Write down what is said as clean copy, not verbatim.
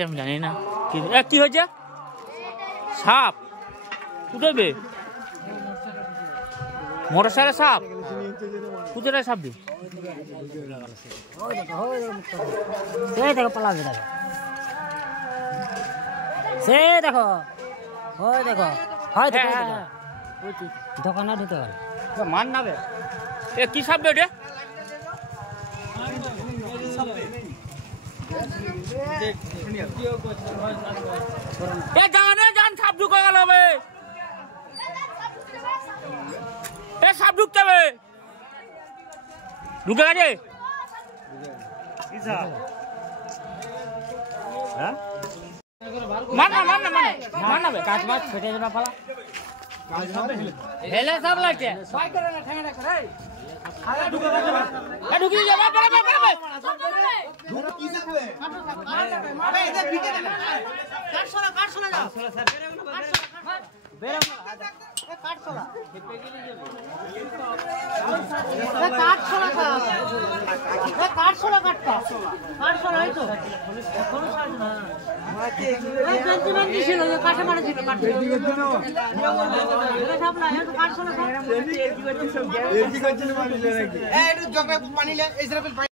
জিনিসটা আমি জানি না কি হয়েছে সাপ কোথায় মোটর সাইকেল সাপ কোথায় সাপ দি দেখো পালাবে দেখো সে দেখো ওই দেখো হয় দোকানে ঢুকে গেল মান নাবে কি সাপ বে জান সাপ ঢুকে গেল সাপ ঢুকতে হবে ঢুকে গেছে কাজ মাছ ফেটে যাবে পালা হেলে সব লাগছে ঢুকিয়ে যাবে পানি